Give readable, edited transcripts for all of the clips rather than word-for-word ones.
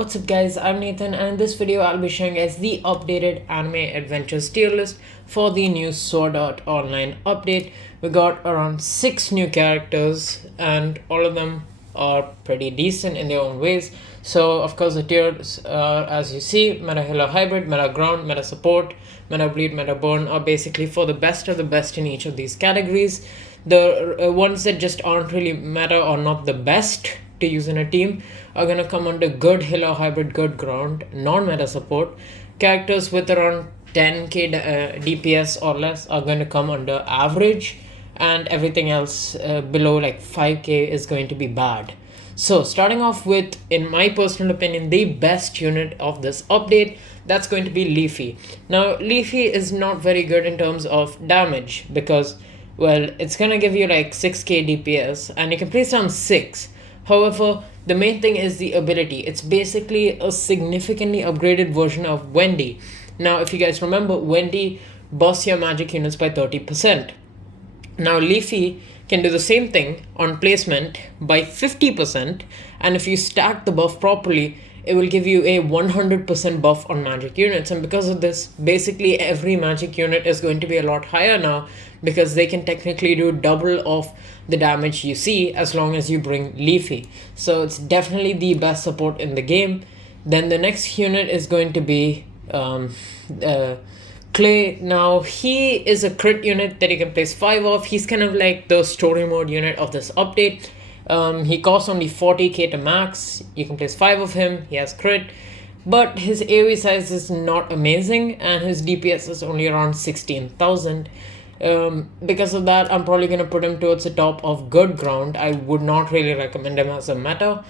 What's up guys, I'm Nathan and in this video I'll be showing guys the updated anime adventures tier list for the new Sword Art Online update. We got around 6 new characters and all of them are pretty decent in their own ways. So of course the tiers are, as you see, Meta Healer Hybrid, Meta Ground, Meta Support, Meta Bleed, Meta Burn are basically for the best of the best in each of these categories. The ones that just aren't really meta or not the best to use in a team are gonna come under good healer, hybrid, good ground, non-meta support. Characters with around 10k DPS or less are going to come under average, and everything else below like 5k is going to be bad. So starting off with, in my personal opinion, the best unit of this update, that's going to be Leafy. Now Leafy is not very good in terms of damage because, well, it's gonna give you like 6k DPS and you can place down 6. However, the main thing is the ability. It's basically a significantly upgraded version of Wendy. Now, if you guys remember, Wendy buffs your magic units by 30%. Now, Leafy can do the same thing on placement by 50%, and if you stack the buff properly, it will give you a 100% buff on magic units. And because of this, basically every magic unit is going to be a lot higher now, because they can technically do double of the damage you see as long as you bring Leafy. So it's definitely the best support in the game. Then the next unit is going to be KLAY. Now he is a crit unit that you can place 5 of. He's kind of like the story mode unit of this update. He costs only 40k to max. You can place 5 of him. He has crit, but his AoE size is not amazing and his DPS is only around 16,000. Because of that, I'm probably going to put him towards the top of good ground. I would not really recommend him as a meta,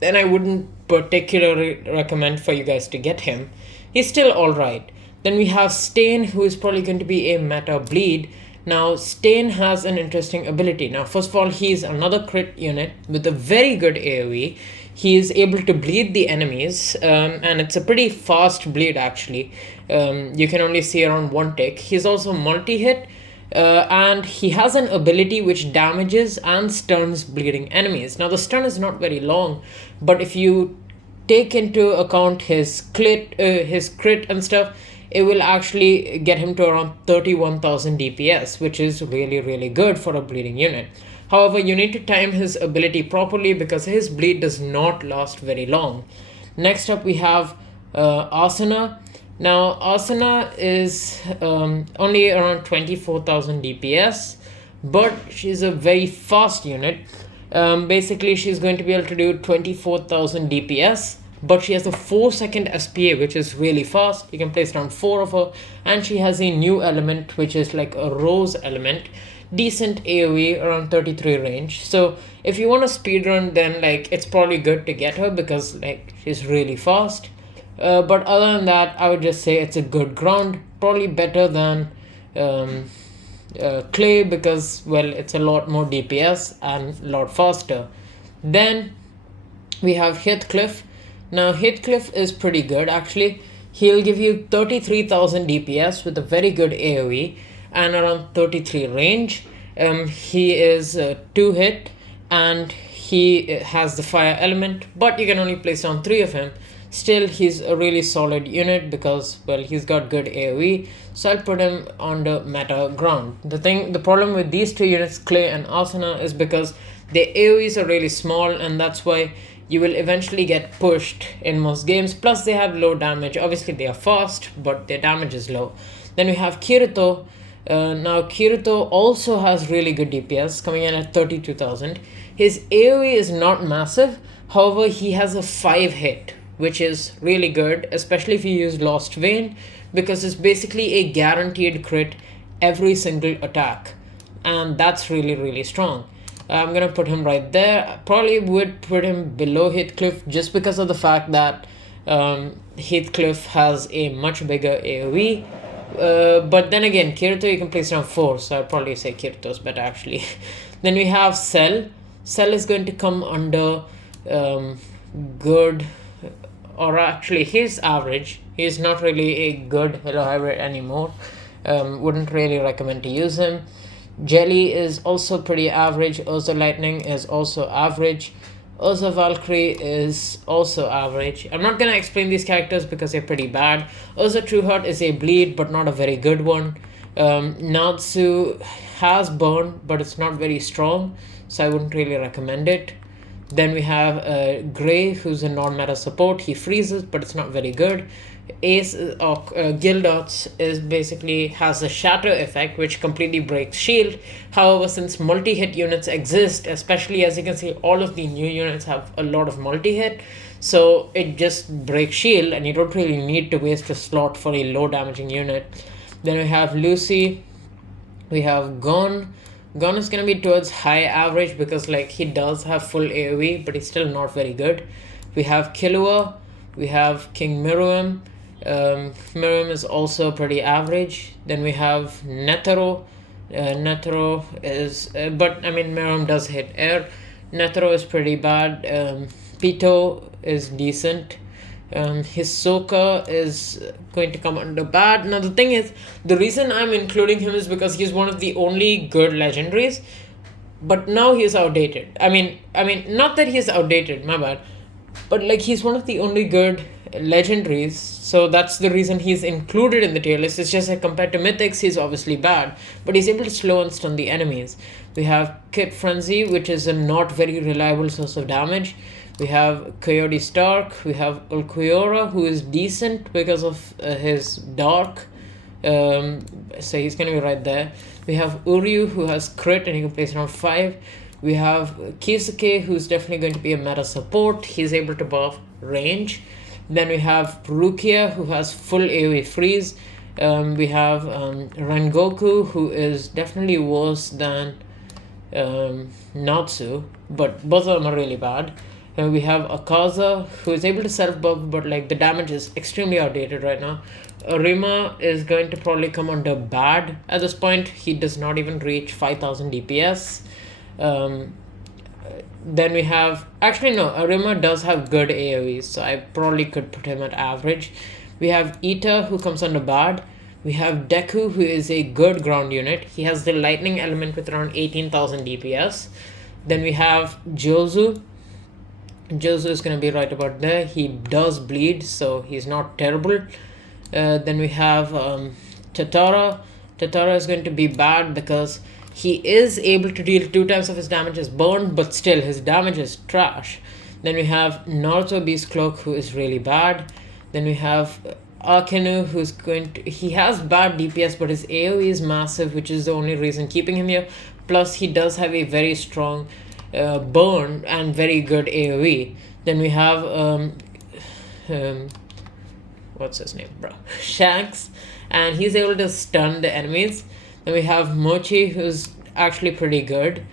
and I wouldn't particularly recommend for you guys to get him. He's still alright. Then we have Stain, who is probably going to be a meta bleed. Now Stain has an interesting ability. Now first of all, he's another crit unit with a very good AoE. He is able to bleed the enemies, and it's a pretty fast bleed actually. You can only see around 1 tick. He's also multi-hit, and he has an ability which damages and stuns bleeding enemies. Now the stun is not very long, but if you take into account his crit and stuff, it will actually get him to around 31,000 DPS, which is really good for a bleeding unit. However, you need to time his ability properly because his bleed does not last very long. Next up we have ASUNA. Now ASUNA is only around 24,000 DPS, but she's a very fast unit. Basically she's going to be able to do 24,000 DPS, but she has a 4-second SPA, which is really fast. You can place around 4 of her, and she has a new element which is like a rose element, decent AoE around 33 range. So if you want to speedrun, then like it's probably good to get her because like she's really fast. But other than that, I would just say it's a good ground, probably better than KLAY because, well, it's a lot more DPS and a lot faster. Then we have HEATHCLIFF. Now HEATHCLIFF is pretty good actually. He'll give you 33,000 DPS with a very good AoE and around 33 range. He is 2-hit and he has the fire element, but you can only place down 3 of him. Still, he's a really solid unit because, well, he's got good AoE, so I'll put him on the meta ground. The problem with these 2 units, KLAY and ASUNA, is because their AoEs are really small, and that's why you will eventually get pushed in most games. Plus they have low damage. Obviously they are fast, but their damage is low. Then we have KIRITO. Now KIRITO also has really good DPS, coming in at 32,000. His AoE is not massive. However, he has a 5-hit, which is really good, especially if you use Lost Vein, because it's basically a guaranteed crit every single attack, and that's really strong. I'm gonna put him right there. I probably would put him below HEATHCLIFF just because of the fact that HEATHCLIFF has a much bigger AoE. But then again, KIRITO you can place around 4, so I'd probably say KIRITO's better actually. Then we have Cell. Cell is going to come under good, or actually he's average. He's not really a good Hello Hybrid anymore. Wouldn't really recommend to use him. Jelly is also pretty average. Ursa Lightning is also average. Urza Valkyrie is also average. I'm not gonna explain these characters because they're pretty bad. Urza Trueheart is a bleed, but not a very good one. Natsu has burn, but it's not very strong, so I wouldn't really recommend it. Then we have Gray, who's a non-meta support. He freezes, but it's not very good. Ace or Gildots is basically has a shatter effect, which completely breaks shield. However, since multi-hit units exist, especially as you can see, all of the new units have a lot of multi-hit, so it just breaks shield, and you don't really need to waste a slot for a low damaging unit. Then we have Lucy. We have Gon. Gon is gonna be towards high average because like he does have full AoE, but he's still not very good. We have Killua. We have King Miriam. Miriam is also pretty average. Then we have Netero. Netero is, but I mean Miriam does hit air. Netero is pretty bad. Pito is decent. Hisoka is going to come under bad. Now the thing is, the reason I'm including him is because he's one of the only good legendaries, but now he's outdated. I mean, not that he's outdated, my bad, but like he's one of the only good legendaries, so that's the reason he's included in the tier list. It's just that compared to mythics, he's obviously bad, but he's able to slow and stun the enemies. We have Kid Frenzy, which is a not very reliable source of damage. We have Coyote Stark. We have Ulquiorra, who is decent because of his dark. So he's going to be right there. We have Uryu, who has crit and he can place around 5. We have Kisuke, who's definitely going to be a meta support. He's able to buff range. Then we have Rukia, who has full AoE freeze. We have Rengoku, who is definitely worse than Natsu, but both of them are really bad. We have Akaza, who is able to self-buff, but like the damage is extremely outdated right now. Rima is going to probably come under bad at this point. He does not even reach 5000 DPS. Then we have, actually no, Arima does have good AoEs, so I probably could put him at average. We have Ita, who comes under bad. We have Deku, who is a good ground unit. He has the lightning element with around 18,000 DPS. Then we have Jozu. Jozu is going to be right about there. He does bleed, so he's not terrible. Then we have Tatara. Tatara is going to be bad because he is able to deal 2 times of his damage as burn, but still his damage is trash. Then we have Naruto Beast Cloak, who is really bad. Then we have Akenu, who's going to, he has bad DPS, but his AoE is massive, which is the only reason keeping him here. Plus he does have a very strong burn and very good AoE. Then we have what's his name, bro? Shanks, and he's able to stun the enemies. Then we have Mochi, who's actually pretty good.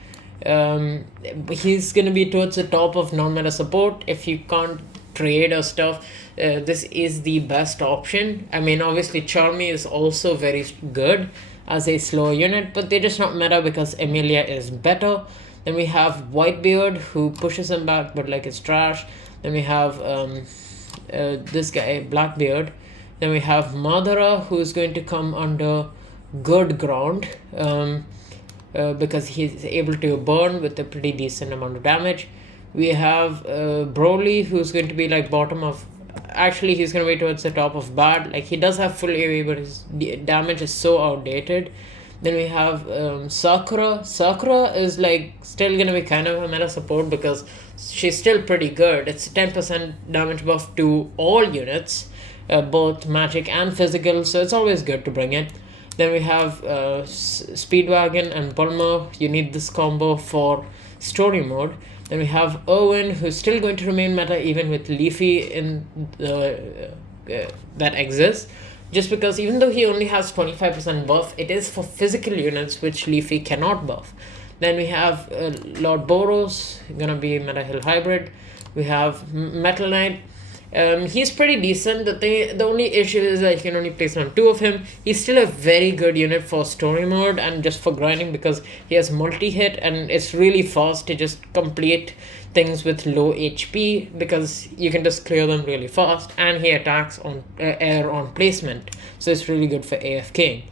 He's gonna be towards the top of non-meta support. If you can't trade or stuff, this is the best option. I mean, obviously Charmy is also very good as a slow unit, but they're just not meta because Emilia is better. Then we have Whitebeard, who pushes him back, but like it's trash. Then we have this guy, Blackbeard. Then we have Madara, who's going to come under good ground because he's able to burn with a pretty decent amount of damage. We have Broly, who's going to be like bottom of, actually he's going to be towards the top of bad. Like he does have full AoE, but his damage is so outdated. Then we have Sakura. Sakura is like still going to be kind of a meta support because she's still pretty good. It's 10% damage buff to all units, both magic and physical, so it's always good to bring it. Then we have Speedwagon and Bulma. You need this combo for story mode. Then we have Owen, who's still going to remain meta even with Leafy in the that exists. Just because even though he only has 25% buff, it is for physical units which Leafy cannot buff. Then we have Lord Boros, gonna be Meta Hill Hybrid. We have Metal Knight. He's pretty decent. The only issue is that you can only place on 2 of him. He's still a very good unit for story mode and just for grinding because he has multi-hit and it's really fast to just complete things with low HP because you can just clear them really fast, and he attacks on air on placement, so it's really good for AFK.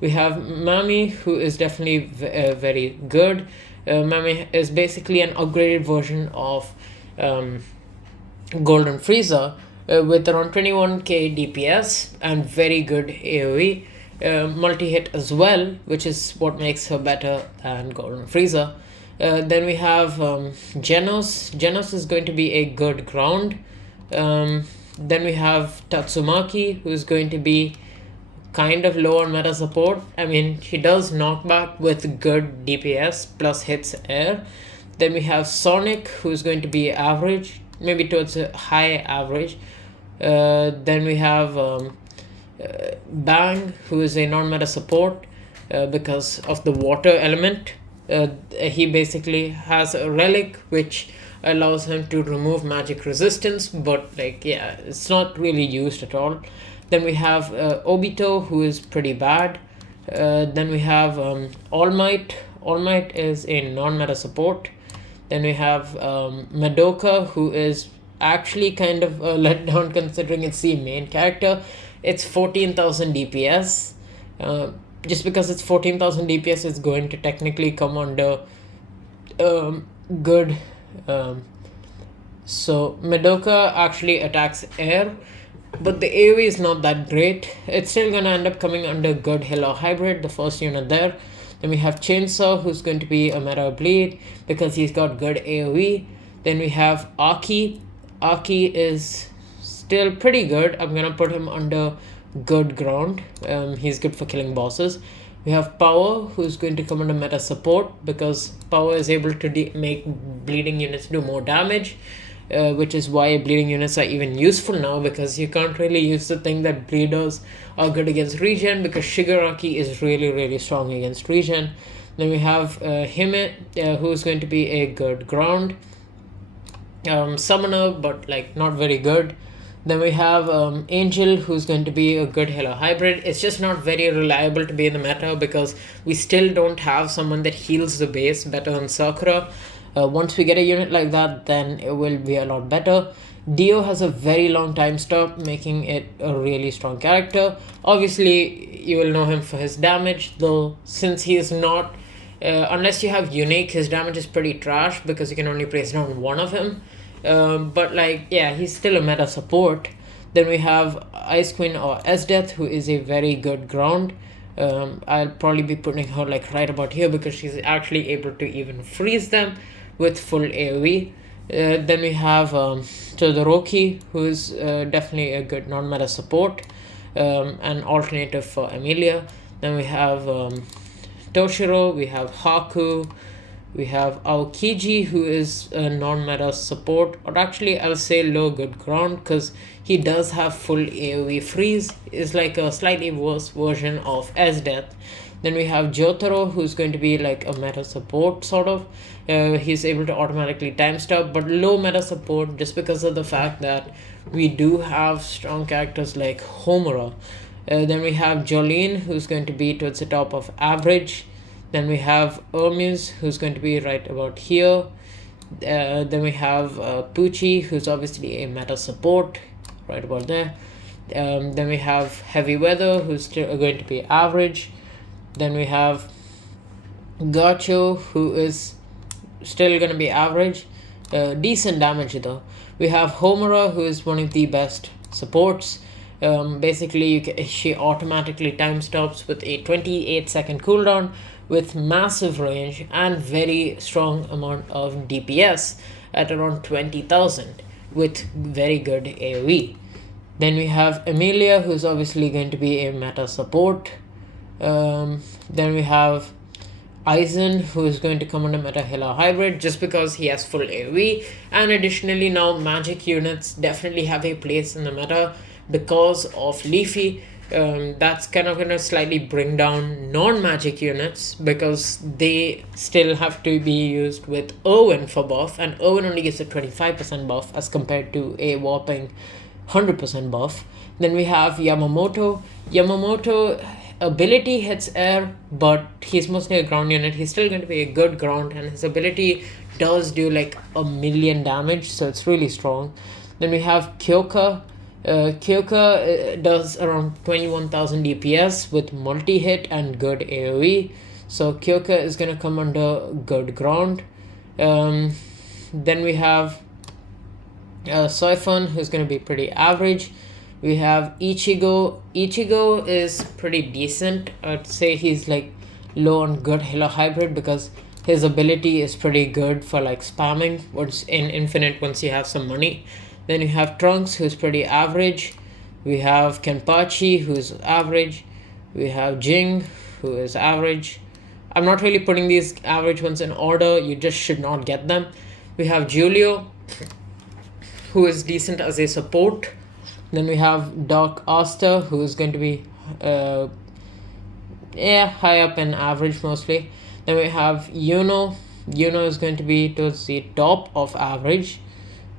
We have Mami, who is definitely very good. Mami is basically an upgraded version of Golden Frieza with around 21k DPS and very good AoE. Multi-hit as well, which is what makes her better than Golden Frieza. Then we have Genos. Genos is going to be a good ground. Then we have Tatsumaki, who is going to be kind of low on meta support. I mean, she does knockback with good DPS plus hits air. Then we have Sonic, who is going to be average, maybe towards a high average. Then we have Bang, who is a non-meta support because of the water element. He basically has a relic which allows him to remove magic resistance, but like, yeah, it's not really used at all. Then we have Obito, who is pretty bad. Then we have All Might. All Might is a non-meta support. Then we have Madoka, who is actually kind of let down considering it's the main character. It's 14,000 DPS. Just because it's 14,000 DPS, it's going to technically come under good. So Madoka actually attacks air, but the AoE is not that great. It's still going to end up coming under good healer hybrid, the first unit there. Then we have Chainsaw, who's going to be a meta bleed because he's got good AoE. Then we have Aki. Aki is still pretty good. I'm going to put him under good ground. He's good for killing bosses. We have Power, who's going to come under meta support because Power is able to make bleeding units do more damage. Which is why bleeding units are even useful now, because you can't really use the thing that bleeders are good against regen, because Shigaraki is really strong against regen. Then we have Hime, who's going to be a good ground summoner, but like not very good. Then we have Angel, who's going to be a good healer hybrid. It's just not very reliable to be in the meta because we still don't have someone that heals the base better than Sakura. Once we get a unit like that, then it will be a lot better. Dio has a very long time stop, making it a really strong character. Obviously, you will know him for his damage, though since he is not, unless you have unique, his damage is pretty trash because you can only place down one of him. But like, yeah, he's still a meta support. Then we have Ice Queen or S-Death, who is a very good ground. I'll probably be putting her like right about here because she's actually able to even freeze them with full AoE. Then we have Todoroki, who is definitely a good non-meta support, an alternative for Emilia. Then we have Toshiro, we have Haku, we have Aokiji, who is a non-meta support, or actually I'll say low good ground because he does have full AoE freeze. Is like a slightly worse version of S-Death. Then we have Jotaro, who's going to be like a meta support sort of. He's able to automatically time stop, but low meta support just because of the fact that we do have strong characters like Homura. Then we have Jolene, who's going to be towards the top of average. Then we have Hermes, who's going to be right about here. Then we have Pucci, who's obviously a meta support, right about there. Then we have Heavy Weather, who's still going to be average. Then we have Gacho, who is still going to be average. Decent damage though. We have Homura, who is one of the best supports. Basically, she automatically time stops with a 28-second cooldown with massive range and very strong amount of DPS at around 20,000 with very good AoE. Then we have Emilia, who's obviously going to be a meta support. Then we have Aizen, who is going to come under meta healer hybrid just because he has full AoE, and additionally now magic units definitely have a place in the meta because of Leafy. That's kind of going to slightly bring down non-magic units because they still have to be used with Irwin for buff, and Irwin only gives a 25% buff as compared to a whopping 100% buff. Then we have Yamamoto. Yamamoto ability hits air, but he's mostly a ground unit. He's still going to be a good ground, and his ability does do like 1,000,000 damage, so it's really strong. Then we have Kyoka. Kyoka does around 21,000 DPS with multi-hit and good AoE. So Kyoka is going to come under good ground. Then we have Siphon, who's going to be pretty average. We have Ichigo. Ichigo is pretty decent. I'd say he's like low on good Halo Hybrid because his ability is pretty good for like spamming once in Infinite once you have some money. Then you have Trunks, who's pretty average. We have Kenpachi, who's average. We have Jing, who is average. I'm not really putting these average ones in order. You just should not get them. We have Julio, who is decent as a support. Then we have Doc Oster, who is going to be high up in average mostly. Then we have Yuno. Yuno is going to be towards the top of average.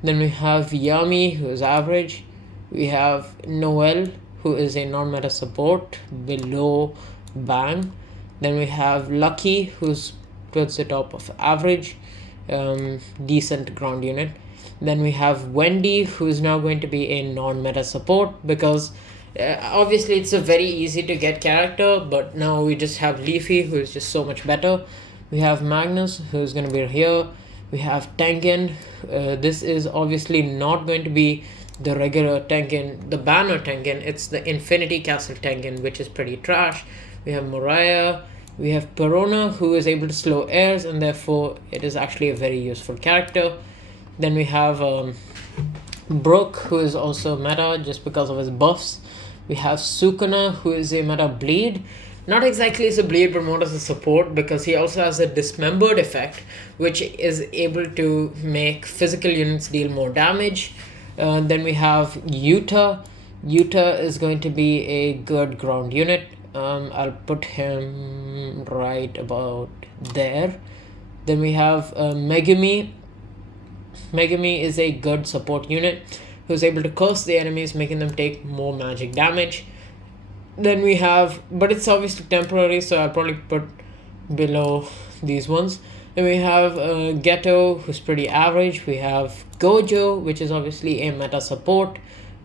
Then we have Yami, who is average. We have Noel, who is a non-meta support below Bang. Then we have Lucky, who's towards the top of average, decent ground unit. Then we have Wendy, who is now going to be a non-meta support because obviously it's a very easy to get character, but now we just have Leafy, who is just so much better. We have Magnus, who's going to be here. We have Tengen. This is obviously not going to be the regular Tengen, the banner Tengen. It's the Infinity Castle Tengen, which is pretty trash. We have Mariah. We have Perona, who is able to slow airs, and therefore it is actually a very useful character. Then we have Brook, who is also meta just because of his buffs. We have Sukuna, who is a meta bleed. Not exactly as a bleed, but more as a support because he also has a dismembered effect, which is able to make physical units deal more damage. Then we have Yuta. Yuta is going to be a good ground unit. I'll put him right about there. Then we have Megumi. Megumi is a good support unit who's able to curse the enemies, making them take more magic damage. Then we have, but it's obviously temporary, so I'll probably put below these ones. Then we have Ghetto, who's pretty average. We have Gojo, which is obviously a meta support.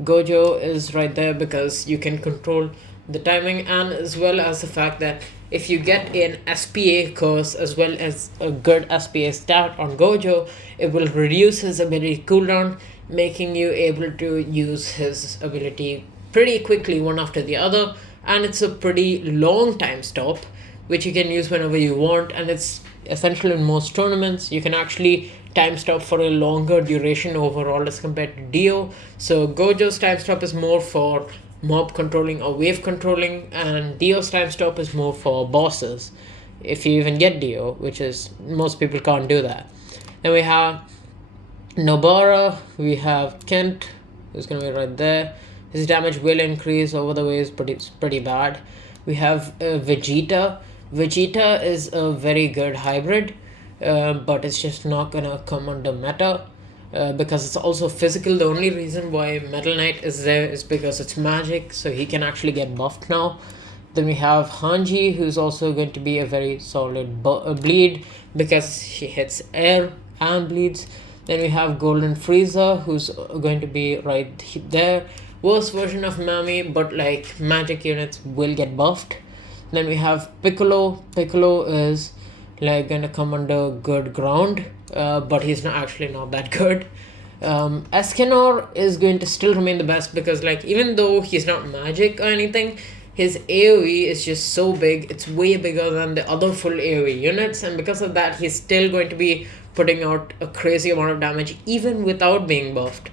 Gojo is right there because you can control the timing, and as well as the fact that if you get an SPA curse as well as a good SPA stat on Gojo, it will reduce his ability cooldown, making you able to use his ability pretty quickly one after the other, and it's a pretty long time stop which you can use whenever you want, and it's essential in most tournaments. You can actually time stop for a longer duration overall as compared to Dio. So Gojo's time stop is more for mob controlling or wave controlling, and Dio's time stop is more for bosses, if you even get Dio, which is most people can't do that. Then we have Nobara, we have Kent, who's gonna be right there. His damage will increase over the waves, but it's pretty bad. We have Vegeta. Vegeta is a very good hybrid, but it's just not gonna come under meta. Because it's also physical. The only reason why Metal Knight is there is because it's magic, so he can actually get buffed now. Then we have Hanji, who's also going to be a very solid bleed because she hits air and bleeds. Then we have Golden Frieza, who's going to be right there. Worst version of Mami, but like magic units will get buffed. Then we have Piccolo. Piccolo is like gonna come under good ground, but he's not actually not that good. Escanor is going to still remain the best because like even though he's not magic or anything, his AoE is just so big. It's way bigger than the other full AoE units, and because of that he's still going to be putting out a crazy amount of damage even without being buffed.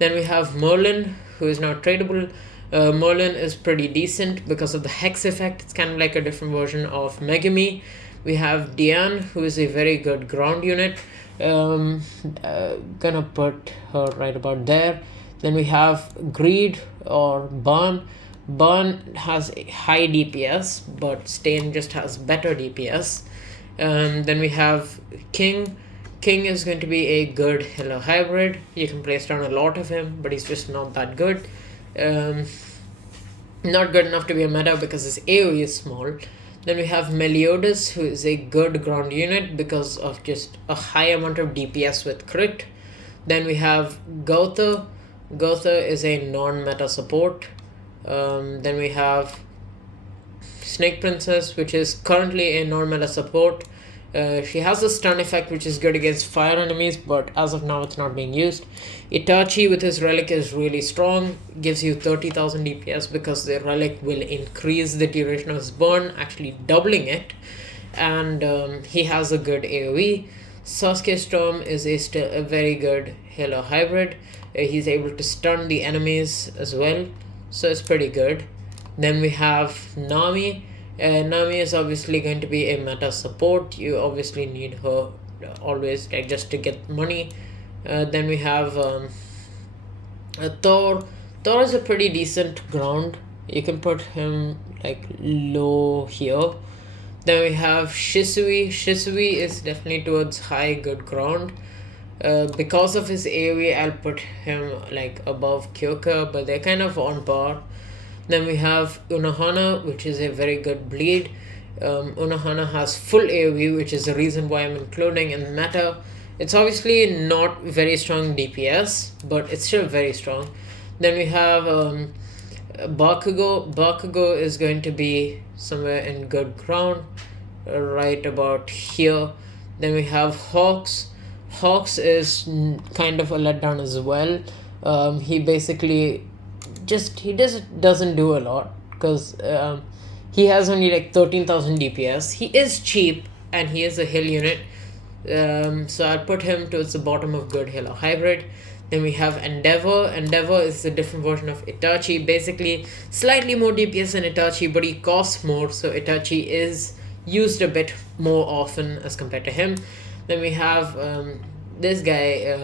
Then we have Merlin, who is now tradable. Merlin is pretty decent because of the Hex effect. It's kind of like a different version of Megumi. We have Diane, who is a very good ground unit. Gonna put her right about there. Then we have Greed or Burn. Burn has a high DPS, but Stain just has better DPS. Then we have King. King is going to be a good Halo hybrid. You can place down a lot of him, but he's just not that good. Not good enough to be a meta because his AoE is small. Then we have Meliodas, who is a good ground unit because of just a high amount of DPS with crit. Then we have Gautha. Gautha is a non-meta support. Then we have Snake Princess, which is currently a non-meta support. She has a stun effect which is good against fire enemies, but as of now it's not being used. Itachi with his relic is really strong, gives you 30,000 DPS because the relic will increase the duration of his burn, actually doubling it. And he has a good AoE. Sasuke Storm is still a very good healer hybrid. He's able to stun the enemies as well, so it's pretty good. Then we have Nami. Nami is obviously going to be a meta support. You obviously need her always, like, just to get money. Then we have Thor. Thor is a pretty decent ground. You can put him like low here. Then we have Shisui. Shisui is definitely towards high good ground. Because of his AoE, I'll put him like above Kyoka, but they're kind of on par. Then we have Unohana, which is a very good bleed. Unohana has full AoE, which is the reason why I'm including in meta. It's obviously not very strong DPS, but it's still very strong. Then we have Bakugo. Bakugo is going to be somewhere in good ground, right about here. Then we have Hawks. Hawks is kind of a letdown as well. He basically doesn't do a lot because he has only like 13,000 DPS. He is cheap and he is a heal unit. So I'll put him towards the bottom of good healer hybrid. Then we have Endeavor. Endeavor is a different version of Itachi. Basically, slightly more DPS than Itachi, but he costs more, so Itachi is used a bit more often as compared to him. Then we have this guy,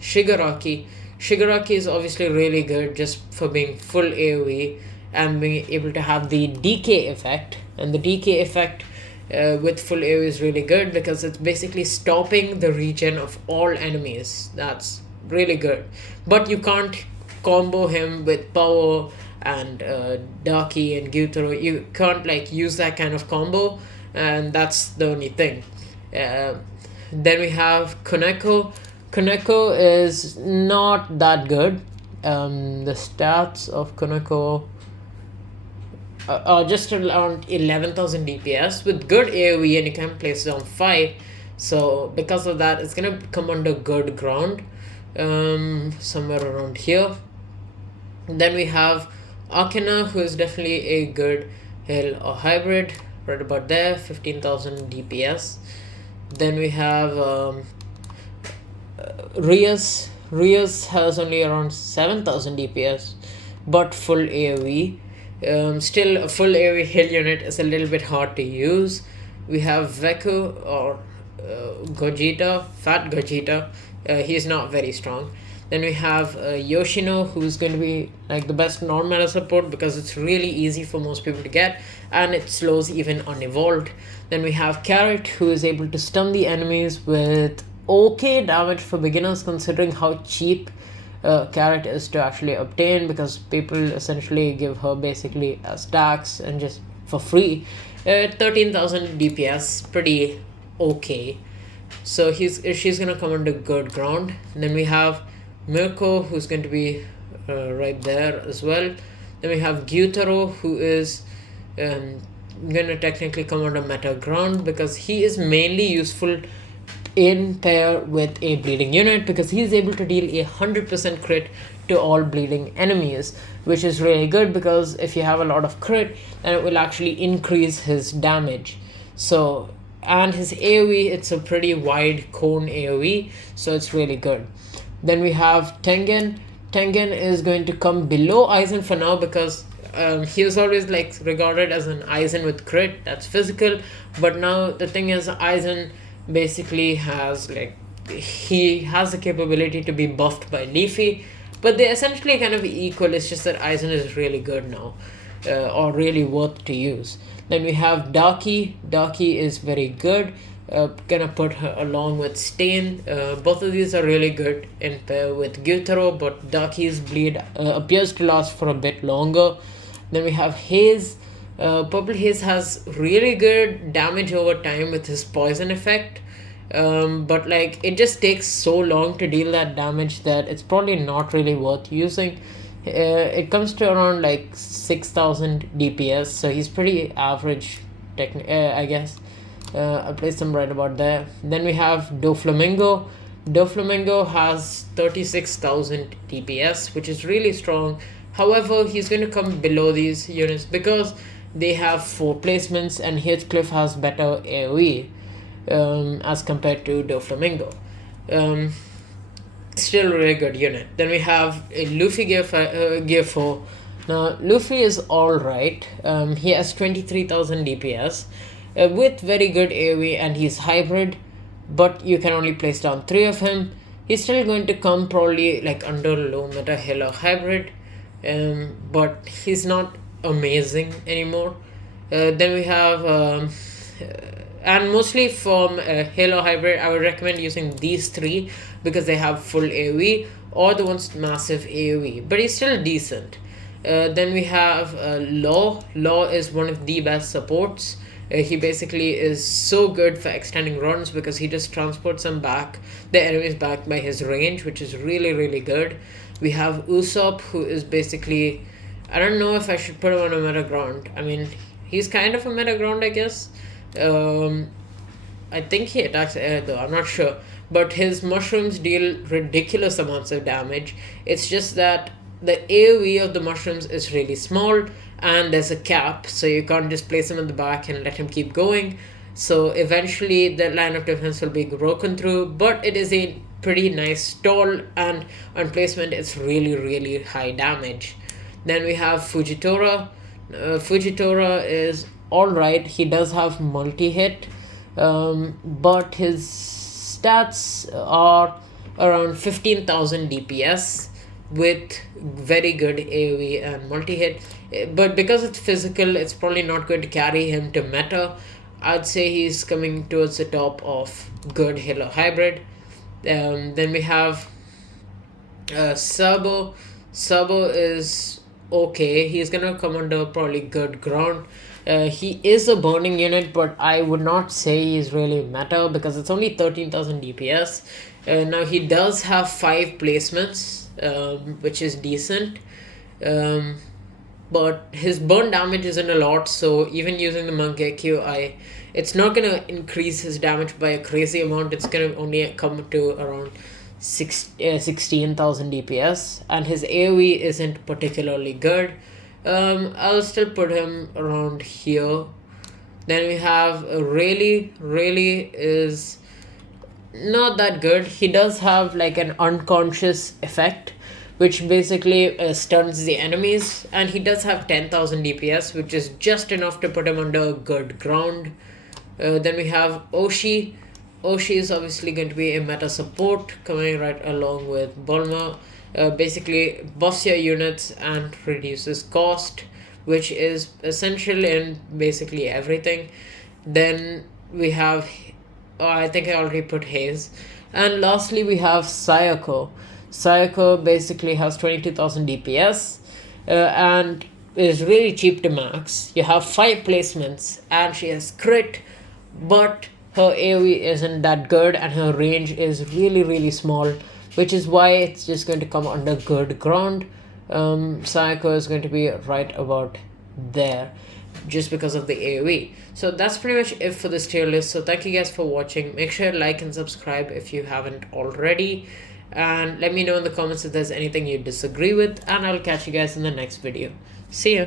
Shigaraki. Shigaraki is obviously really good just for being full AoE and being able to have the DK effect. And the DK effect with full AoE is really good because it's basically stopping the regen of all enemies. That's really good. But you can't combo him with Power and Daki and Gyutaro. You can't like use that kind of combo, and that's the only thing. Then we have Koneko. Koneko is not that good. The stats of Koneko are just around 11,000 DPS with good AoE, and you can place it on 5. So because of that, it's gonna come under good ground, somewhere around here. Then we have Akina, who is definitely a good heal or hybrid, right about there, 15,000 DPS. Then we have Rias. Rias has only around 7,000 DPS, but full AoE. Still, a full AoE heal unit is a little bit hard to use. We have Veku or Gogeta, Fat Gogeta. He's not very strong. Then we have Yoshino, who's going to be like the best non-meta support because it's really easy for most people to get, and it slows even unevolved. Then we have Carrot, who is able to stun the enemies with okay damage for beginners, considering how cheap Carrot is to actually obtain, because people essentially give her basically stacks and just for free. 13,000 DPS, pretty okay. So she's gonna come under good ground. And then we have Mirko, who's going to be right there as well. Then we have Gyutaro, who is gonna technically come under meta ground because he is mainly useful in pair with a bleeding unit, because he's able to deal 100% crit to all bleeding enemies, which is really good because if you have a lot of crit, then it will actually increase his damage. So, and his AoE, it's a pretty wide cone AoE, so it's really good. Then we have Tengen. Tengen is going to come below Aizen for now because he was always like regarded as an Aizen with crit, that's physical, but now the thing is Aizen basically has like, he has the capability to be buffed by Leafy, but they essentially kind of equal. It's just that Aizen is really good now, or really worth to use. Then we have Daki. Daki is very good. Gonna put her along with Stain. Both of these are really good in pair with Gyutaro, but Daki's bleed appears to last for a bit longer. Then we have Haze. Purple Haze has really good damage over time with his poison effect, but like it just takes so long to deal that damage that it's probably not really worth using. It comes to around like 6,000 DPS, so he's pretty average, I guess. I placed them right about there. Then we have Doflamingo. Doflamingo has 36,000 DPS, which is really strong. However, he's going to come below these units because they have 4 placements and Heathcliff has better AoE as compared to Doflamingo. Still a really good unit. Then we have a Luffy gear 4. Now, Luffy is alright. He has 23,000 DPS with very good AoE and he's hybrid, but you can only place down 3 of him. He's still going to come probably like under low meta Halo hybrid, but he's not amazing anymore. Then we have and mostly from Halo hybrid, I would recommend using these 3 because they have full AoE or the ones massive AoE, but he's still decent. Then we have Law. Law is one of the best supports. He basically is so good for extending runs because he just transports them back, the enemies back by his range, which is really, really good. We have Usopp, who is basically, I don't know if I should put him on a meta ground. I mean, he's kind of a meta ground, I guess. I think he attacks air though, I'm not sure. But his mushrooms deal ridiculous amounts of damage. It's just that the AoE of the mushrooms is really small and there's a cap, so you can't just place him in the back and let him keep going. So eventually the line of defense will be broken through, but it is a pretty nice stall and on placement it's really, really high damage. Then we have Fujitora. Fujitora is alright. He does have multi-hit, but his stats are around 15,000 DPS with very good AoE and multi-hit. But because it's physical, it's probably not going to carry him to meta. I'd say he's coming towards the top of good Halo hybrid. Then we have Sabo. Sabo is okay. He's gonna come under probably good ground. He is a burning unit, but I would not say he's really meta because it's only 13,000 DPS. Now he does have 5 placements, which is decent. But his burn damage isn't a lot, so even using the Mangekyo, it's not gonna increase his damage by a crazy amount. It's gonna only come to around 16,000 DPS, and his AoE isn't particularly good. I'll still put him around here. Then we have Rayleigh is not that good. He does have like an unconscious effect, which basically stuns the enemies, and he does have 10,000 DPS, which is just enough to put him under good ground. Then we have Oshi. Oshi is obviously going to be a meta support coming right along with Bulma. Basically buffs your units and reduces cost, which is essential in basically everything. Then we have, I think I already put Haze. And lastly we have Sayako. Sayako basically has 22,000 DPS and is really cheap to max. You have 5 placements and she has crit, but her AoE isn't that good and her range is really, really small, which is why it's just going to come under good ground. Sayako is going to be right about there just because of the AoE. So that's pretty much it for this tier list. So thank you guys for watching. Make sure to like and subscribe if you haven't already, and let me know in the comments if there's anything you disagree with, and I'll catch you guys in the next video. See ya.